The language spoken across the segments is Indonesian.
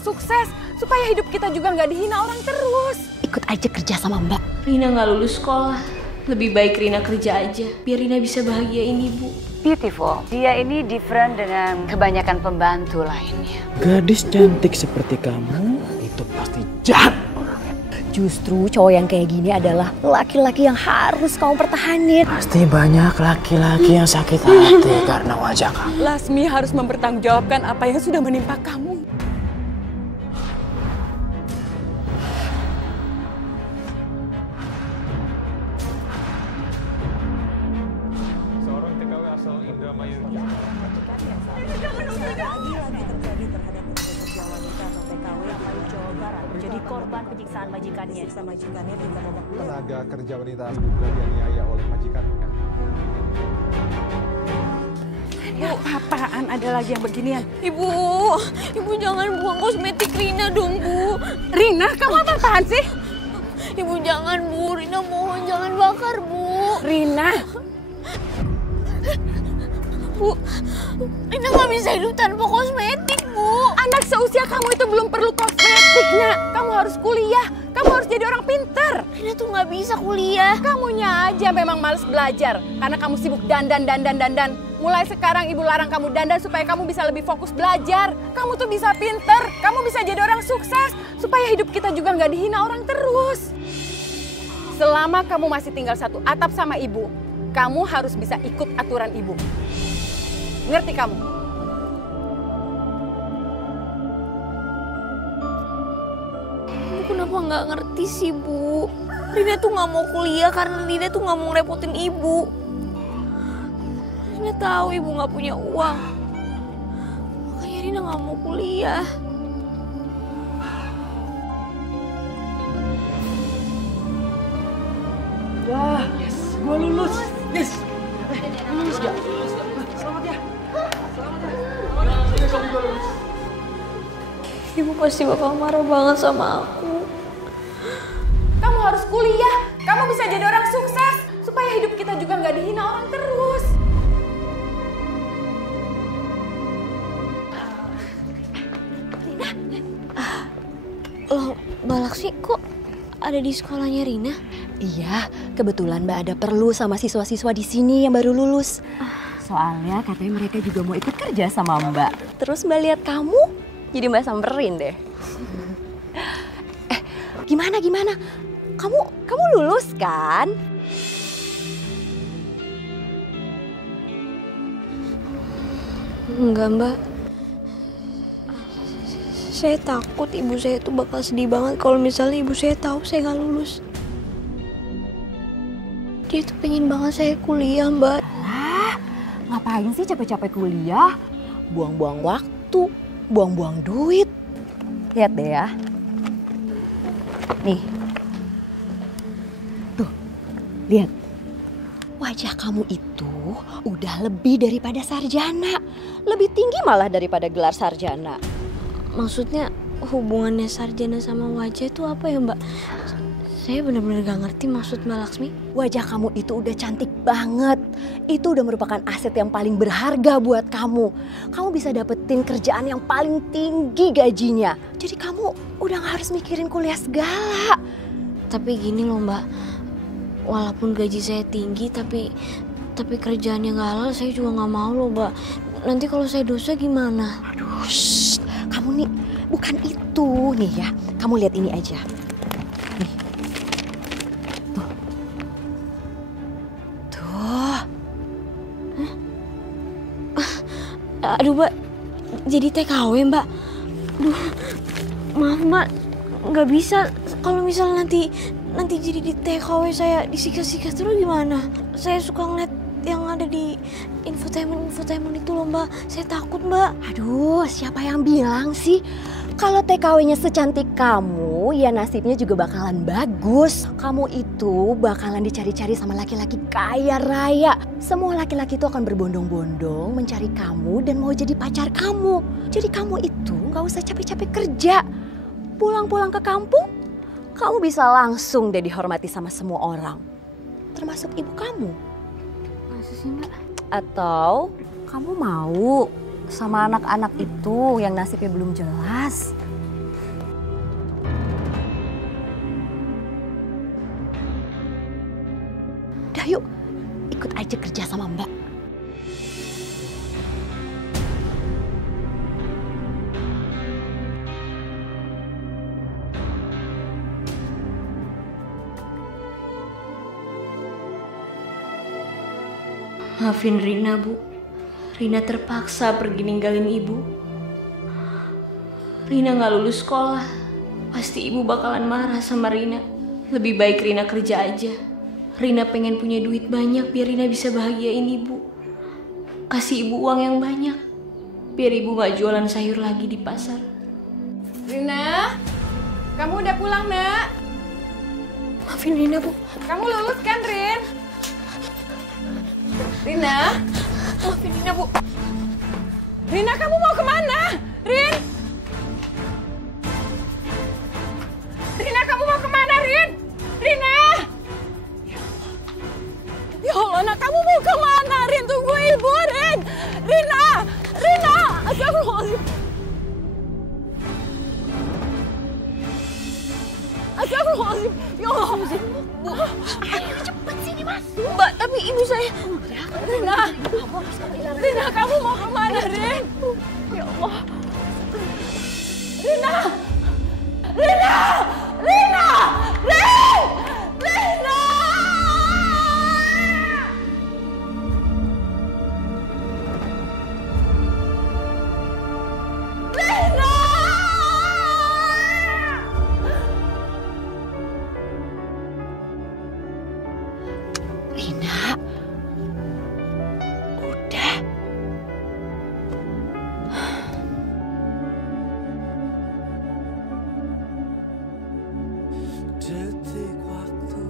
sukses. Supaya hidup kita juga nggak dihina orang terus. Ikut aja kerja sama Mbak. Rina nggak lulus sekolah. Lebih baik Rina kerja aja. Biar Rina bisa bahagiain ibu. Beautiful. Dia ini different dengan kebanyakan pembantu lainnya. Gadis cantik seperti kamu itu pasti jahat. Justru cowok yang kayak gini adalah laki-laki yang harus kamu pertahanin. Pasti banyak laki-laki yang sakit hati karena wajah kamu. Lasmi harus mempertanggungjawabkan apa yang sudah menimpa kamu. Seorang TKW asal Indramayu. Jadi korban penyiksaan majikannya. Tenaga kerja wanita diduga dianiaya oleh majikannya. Bu, apaan ada lagi yang beginian? Ibu jangan buang kosmetik Rina dong, Bu. Rina, kamu apaan sih? Ibu jangan, Bu. Rina mohon jangan bakar, Bu. Rina. Bu, Rina nggak bisa hidup tanpa kosmetik, Bu. Anak seusia kamu itu belum perlu kosmetik, Nak. Kamu harus kuliah. Kamu harus jadi orang pinter. Rina tuh nggak bisa kuliah. Kamunya aja memang males belajar. Karena kamu sibuk dandan. Mulai sekarang ibu larang kamu dandan supaya kamu bisa lebih fokus belajar. Kamu tuh bisa pinter. Kamu bisa jadi orang sukses. Supaya hidup kita juga nggak dihina orang terus. Selama kamu masih tinggal satu atap sama ibu, kamu harus bisa ikut aturan ibu. Ngerti kamu? Ibu kenapa nggak ngerti sih, Bu? Rina tuh nggak mau kuliah karena Rina tuh nggak mau ngerepotin ibu. Rina tahu ibu nggak punya uang. Makanya Rina nggak mau kuliah. Wah, yes, gua lulus. Yes. Lulus gak? Selamat ya. Ibu pasti bakal marah banget sama aku. Kamu harus kuliah. Kamu bisa jadi orang sukses. Supaya hidup kita juga nggak dihina orang terus. Loh, Mbak Laksmi kok ada di sekolahnya Rina? Iya, kebetulan Mbak ada perlu sama siswa-siswa di sini yang baru lulus. Soalnya katanya mereka juga mau ikut kerja sama Mbak. Terus Mbak lihat kamu, jadi Mbak samperin deh. Gimana? Kamu lulus kan? Enggak, Mbak. Saya takut ibu saya tuh bakal sedih banget kalau misalnya ibu saya tahu saya nggak lulus. Dia tuh pengen banget saya kuliah, Mbak. Lah, ngapain sih capek-capek kuliah? Buang-buang waktu, buang-buang duit. Lihat deh ya. Nih. Tuh, lihat. Wajah kamu itu udah lebih daripada sarjana. Lebih tinggi malah daripada gelar sarjana. Maksudnya hubungannya sarjana sama wajah itu apa ya, Mbak? Saya benar-benar gak ngerti maksud Mbak Laksmi. Wajah kamu itu udah cantik banget. Itu udah merupakan aset yang paling berharga buat kamu. Kamu bisa dapetin kerjaan yang paling tinggi gajinya. Jadi kamu udah gak harus mikirin kuliah segala. Tapi gini loh, Mbak. Walaupun gaji saya tinggi tapi kerjaannya gak halal, saya juga gak mau loh, Mbak. Nanti kalau saya dosa gimana? Aduh, shh. Kamu nih bukan itu nih ya. Kamu lihat ini aja. Nih. Tuh. Aduh, Mbak. Jadi TKW, Mbak. Aduh, maaf, Mbak. Nggak bisa. Kalau misalnya nanti jadi di TKW saya disiksa-siksa terus gimana? Saya suka ngeliat yang ada di infotainment itu loh, Mbak. Saya takut, Mbak. Aduh, siapa yang bilang sih? Kalau TKW-nya secantik kamu, ya nasibnya juga bakalan bagus. Kamu itu bakalan dicari-cari sama laki-laki kaya raya. Semua laki-laki itu akan berbondong-bondong mencari kamu dan mau jadi pacar kamu. Jadi kamu itu nggak usah capek-capek kerja. Pulang-pulang ke kampung, kamu bisa langsung deh dihormati sama semua orang. Termasuk ibu kamu. Masa sih, Mbak? Atau kamu mau sama anak-anak itu yang nasibnya belum jelas? Udah yuk, ikut aja kerja sama Mbak. Maafin Rina, Bu. Rina terpaksa pergi ninggalin ibu. Rina gak lulus sekolah. Pasti ibu bakalan marah sama Rina. Lebih baik Rina kerja aja. Rina pengen punya duit banyak biar Rina bisa bahagiain ibu. Kasih ibu uang yang banyak biar ibu gak jualan sayur lagi di pasar. Rina, kamu udah pulang, Nak? Maafin Rina, Bu. Kamu lulus kan, Rin? Rina? Maafin Rina, Bu. Rina, kamu mau kemana? Rin? Rina, kamu mau kemana, Rin? Rina! Ya Allah, Nak, kamu mau kemana, Rin? Tunggu ibu, Rin! Rina! Rina! Astagfirullahaladzim. Astagfirullahaladzim. Ya Allah. Bu, ayo cepet sini masuk. Mbak, tapi ibu saya... Rina! Rina, kamu mau kemana, Rin? Ya Allah. Rina! Rina! Rina! Rin! Rina! Rina! Rina, udah. Detik waktu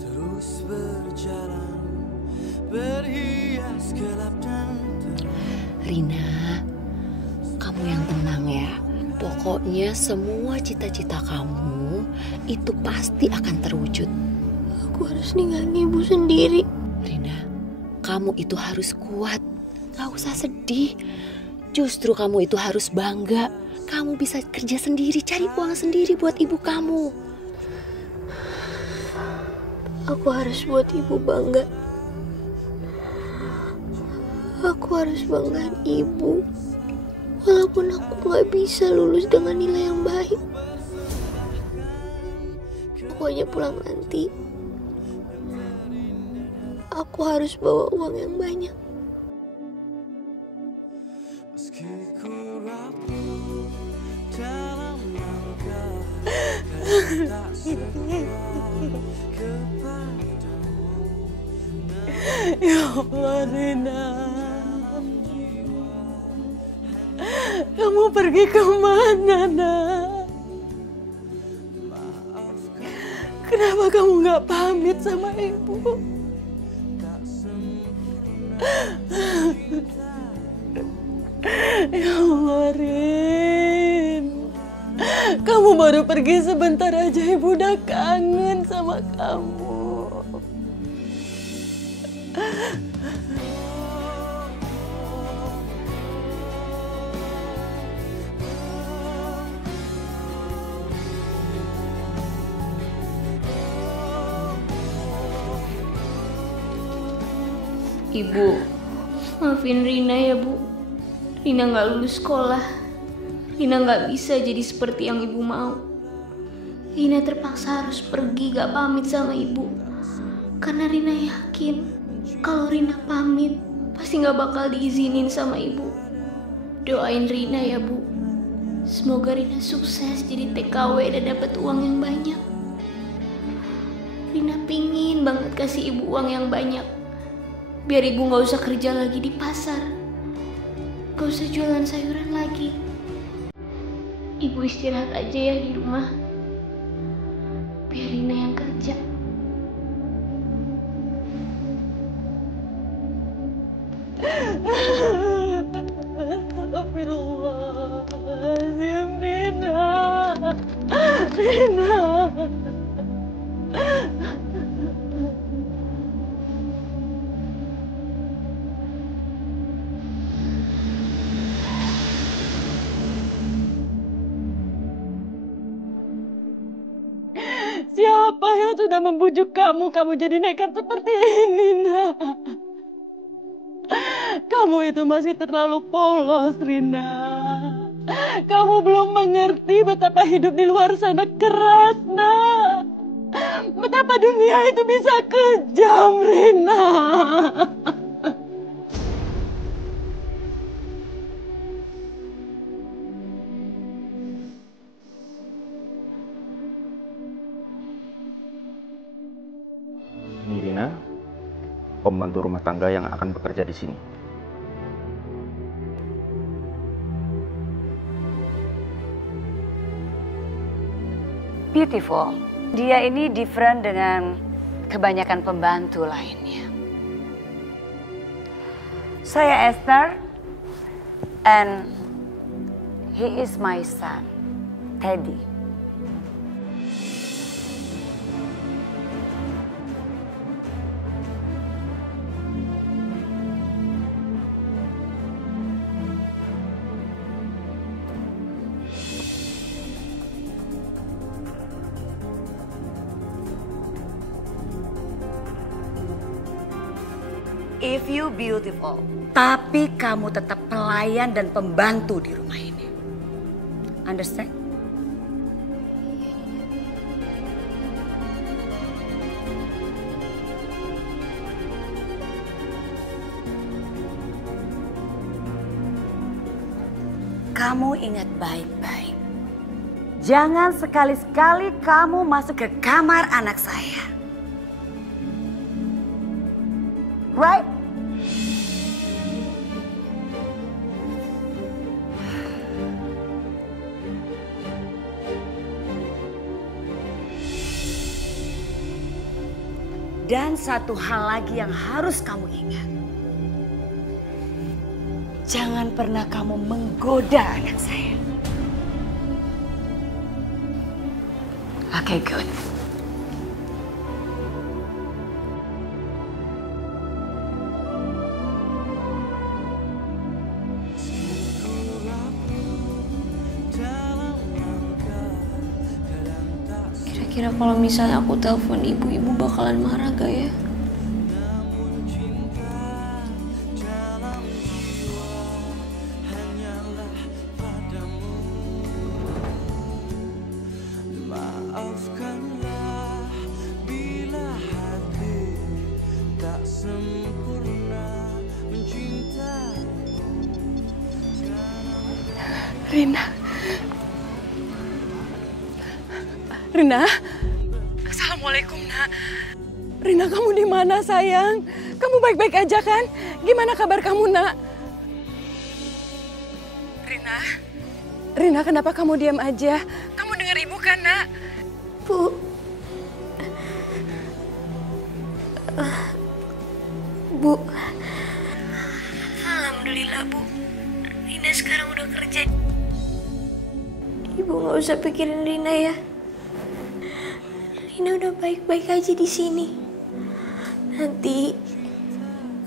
terus berjalan, berhias gelap dan terang. Rina, kamu yang tenang ya. Pokoknya semua cita-cita kamu itu pasti akan terwujud. Aku harus ninggalin ibu sendiri. Rina, kamu itu harus kuat. Gak usah sedih. Justru kamu itu harus bangga. Kamu bisa kerja sendiri, cari uang sendiri buat ibu kamu. Aku harus buat ibu bangga. Aku harus banggain ibu. Walaupun aku gak bisa lulus dengan nilai yang baik. Pokoknya pulang nanti, aku harus bawa uang yang banyak. Meski ku rapuh dalam langkah, tak sekuat kepadamu. Ya Allah, Rina. Kamu pergi kemana, Nak? Kenapa kamu gak pamit sama ibu? Ya Allah, Rin. Kamu baru pergi sebentar aja, ibu udah kangen sama kamu. Ibu, maafin Rina ya, Bu. Rina gak lulus sekolah. Rina gak bisa jadi seperti yang ibu mau. Rina terpaksa harus pergi gak pamit sama ibu. Karena Rina yakin kalau Rina pamit pasti gak bakal diizinin sama ibu. Doain Rina ya, Bu. Semoga Rina sukses jadi TKW dan dapat uang yang banyak. Rina pingin banget kasih ibu uang yang banyak. Biar ibu gak usah kerja lagi di pasar. Gak usah jualan sayuran lagi. Ibu istirahat aja ya di rumah. Biar Rina yang kerja. Astagfirullahaladzim, Rina. Rina. Siapa yang sudah membujuk kamu jadi nekat seperti ini, nak? Kamu itu masih terlalu polos, Rina. Kamu belum mengerti betapa hidup di luar sana keras, nak. Betapa dunia itu bisa kejam, Rina. Ini Rina, pembantu rumah tangga yang akan bekerja di sini. Beautiful. Dia ini different dengan kebanyakan pembantu lainnya. Saya Esther, and he is my son, Teddy. If you beautiful, tapi kamu tetap pelayan dan pembantu di rumah ini. Understand? Kamu ingat baik-baik. Jangan sekali-sekali kamu masuk ke kamar anak saya. Right? Dan satu hal lagi yang harus kamu ingat. Jangan pernah kamu menggoda anak saya. Okay, good. Kira-kira kalau misalnya aku telepon ibu bakalan marah gak ya? Maafkanlah bila hati tak sempurna mencintai. Rina. Rina. Assalamualaikum, Nak. Rina, kamu di mana, sayang? Kamu baik-baik aja kan? Gimana kabar kamu, Nak? Rina. Rina, kenapa kamu diam aja? Kamu dengar ibu kan, Nak? Bu. Bu. Alhamdulillah, Bu. Rina sekarang udah kerja. Ibu nggak usah pikirin Rina ya. Rina udah baik-baik aja di sini. Nanti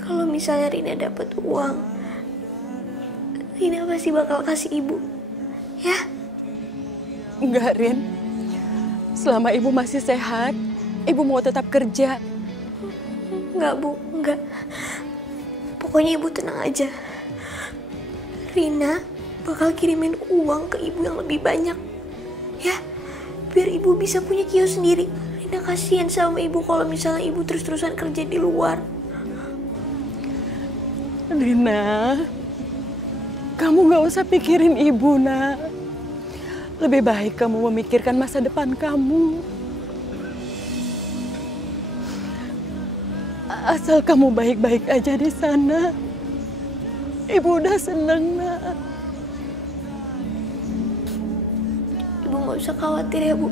kalau misalnya Rina dapat uang, Rina pasti bakal kasih ibu, ya? Enggak, Rin. Selama ibu masih sehat, ibu mau tetap kerja. Enggak, Bu, enggak. Pokoknya ibu tenang aja. Rina bakal kirimin uang ke ibu yang lebih banyak, ya? Biar ibu bisa punya kios sendiri. Rina kasihan sama ibu kalau misalnya ibu terus-terusan kerja di luar. Rina, kamu gak usah pikirin ibu, Nak. Lebih baik kamu memikirkan masa depan kamu. Asal kamu baik-baik aja di sana. Ibu udah seneng, Nak. Ibu gak usah khawatir ya, Bu.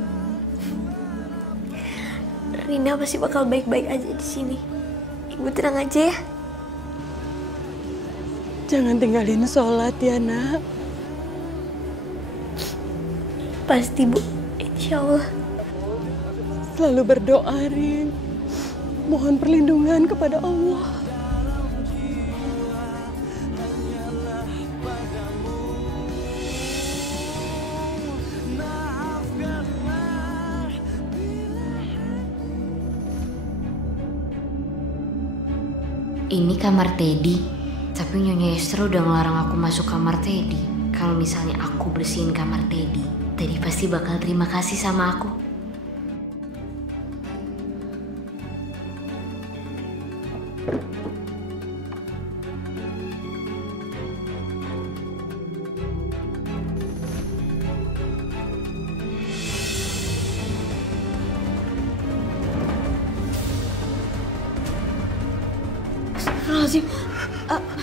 Rina pasti bakal baik-baik aja di sini. Ibu tenang aja ya. Jangan tinggalin sholat ya, Nak. Pasti, Bu. Insya Allah. Selalu berdoa, Rin. Mohon perlindungan kepada Allah. Ini kamar Teddy. Tapi Nyonya Esther udah ngelarang aku masuk kamar Teddy. Kalau misalnya aku bersihin kamar Teddy, Teddy pasti bakal terima kasih sama aku. Astagfirullahaladzim.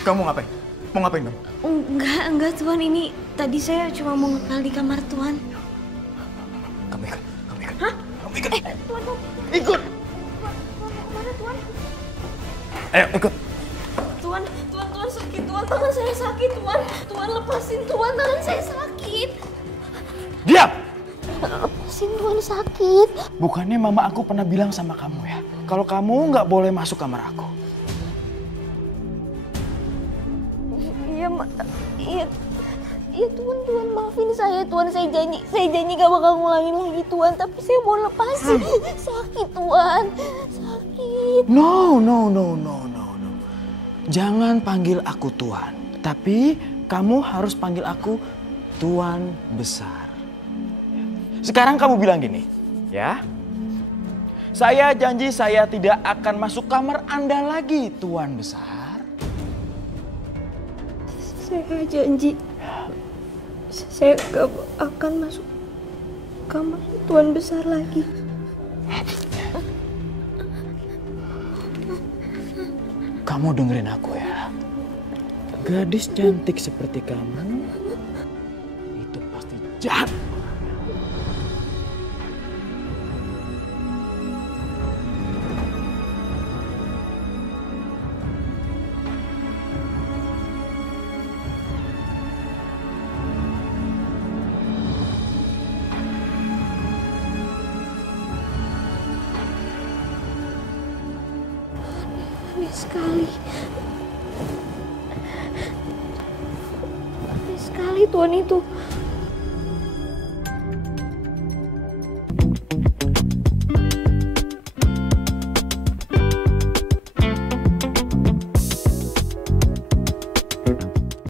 Kamu ngapain? Mau ngapain kamu? Enggak Tuan, ini tadi saya cuma mau ngepel di kamar Tuan. Kamu ikut. Hah? Kamu ikut. Tuan. Ikut. Tuan, mana Tuan? Ayo ikut. Tuan sakit Tuan, tangan saya sakit Tuan. Tuan lepasin Tuan, tangan saya sakit. Diam! Lepasin Tuan, sakit. Bukannya mama aku pernah bilang sama kamu ya, kalau kamu nggak boleh masuk kamar aku. Iya Tuan, maafin saya Tuan, saya janji gak bakal ngulangin lagi Tuan, tapi saya mau lepasin. Sakit Tuan, sakit. No. Jangan panggil aku Tuan, tapi kamu harus panggil aku Tuan Besar. Sekarang kamu bilang gini, ya. Saya janji saya tidak akan masuk kamar Anda lagi, Tuan Besar. Saya janji, saya gak akan masuk kamar Tuan Besar lagi. Kamu dengerin aku ya. Gadis cantik seperti kamu itu pasti jahat. Aneh sekali Tuan itu.